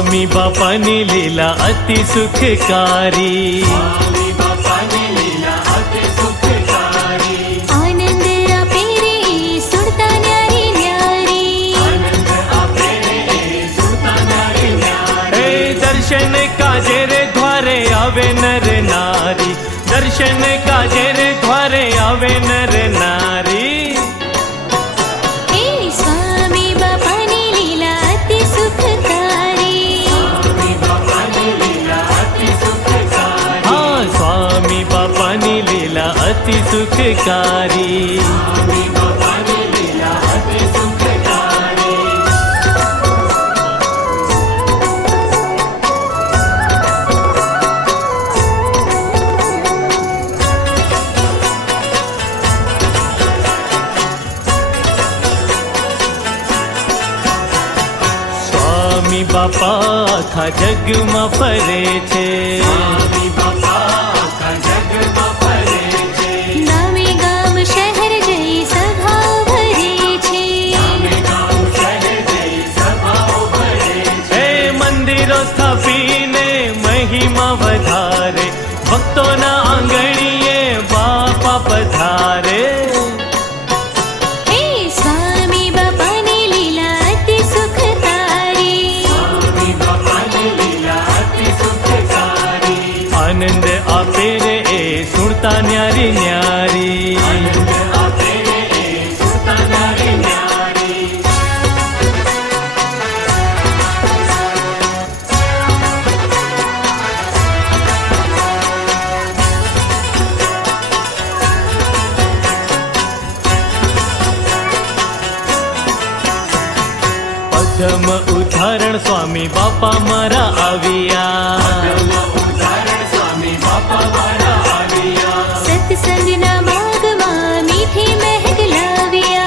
स्वामी बापानी लीला अति सुखकारी, स्वामी बापानी लीला अति सुखकारी। आनंद आपे रे सुरता न्यारी न्यारी, आनंद आपे रे सुरता न्यारी न्यारी। दर्शन काजे रे द्वारे आवे नर नारी, दर्शन काजे रे द्वारे आवे नर नारी। स्वामी बापानी लीला अति सुखकारी, स्वामी बापानी लीला अति सुखकारी। हाँ, स्वामी बापानी लीला अति सुखकारी। स्वामी बापानी लीला अति सुखकारी। स्वामी बापा आखा जगમાં ફરે છે, स्वामी बापा आखा जगમાં ફરે છે। गामे गाम शहर जई सभाओ भरे छे, गामे गाम शहर जई सभाओ भरे છે। મંદિરો સ્થાપીને મહિમા વધારે, ભક્તોના આંગણીએ બાપા પધારે। स्वामी बापानी लीला अति सुखकारी, स्वामी बापानी लीला अति सुखकारी। આનંદ આપે રે એ સુરતા ન્યારી ન્યારી। आनंद आपे रे सुरता न्यारी न्यारी। પ્રથમ ઉદાહરણ સ્વામી બાપા મારા આવ્યા, उदाहरण स्वामी बापा मारा आविया। सत्संगना मार्गमा मीठी महक लाव्या,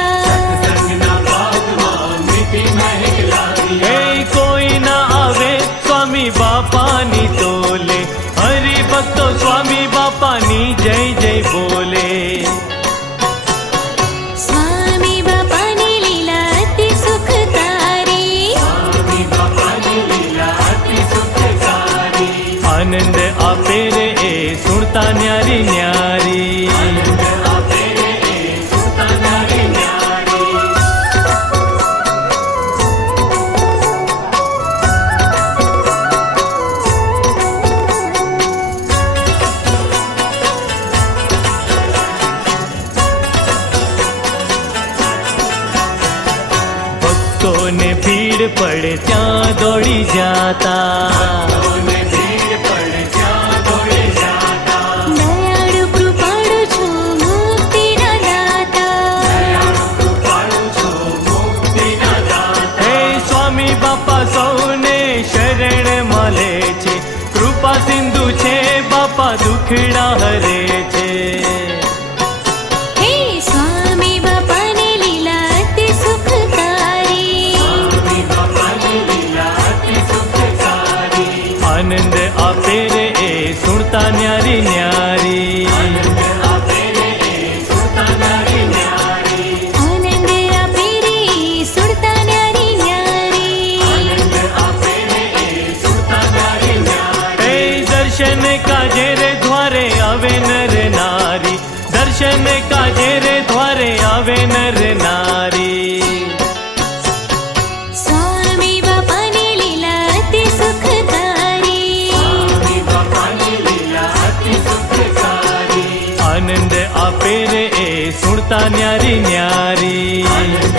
सत्संगना भागमा मीठी महक लाविया। એ કોઈ ના આવે સ્વામી બાપાની તોલે, હરિભક્તો સ્વામી બાપાની જય જય બોલે। स्वामी बापानी लीला अति सुखकारी, स्वामी बापानी लीला अति सुखकारी। આનંદ આપે રે એ સુરતા ન્યારી ન્યારી। आनंद आपे रे सुरता न्यारी न्यारी। ભક્તોને ભીડ પડે ત્યાં દોડી જાતા, ओने भीड़ पड़ जा दौड़े जाता। दयाळु कृपाळु छो मुक्तिना दाता, दयाळु कृपाळु छो मुक्तिना दाता। હે સ્વામી બાપા સૌને શરણ મળે છે, કૃપા સિંધુ છે બાપા દુખડા હરે છે। हे स्वामी बापानी लीला अति सुखकारी, स्वामी बापानी लीला अति सुखकारी। આનંદ આપે રે એ સુરતા ન્યારી ન્યારી। आनंद आपे रे सुरता न्यारी न्यारी। आनंद आपे रे सुरता न्यारी न्यारी, आनंद आपे रे सुरता न्यारी न्यारी। હે દર્શન કાજે રે દ્વારે આવે નર નારી, દર્શન કાજે રે દ્વારે આવે નર નારી। स्वामी बापानी लीला अति सुखकारी, स्वामी बापानी लीला अति सुखकारी। આનંદ આપે રે એ સુરતા ન્યારી ન્યારી। आनंद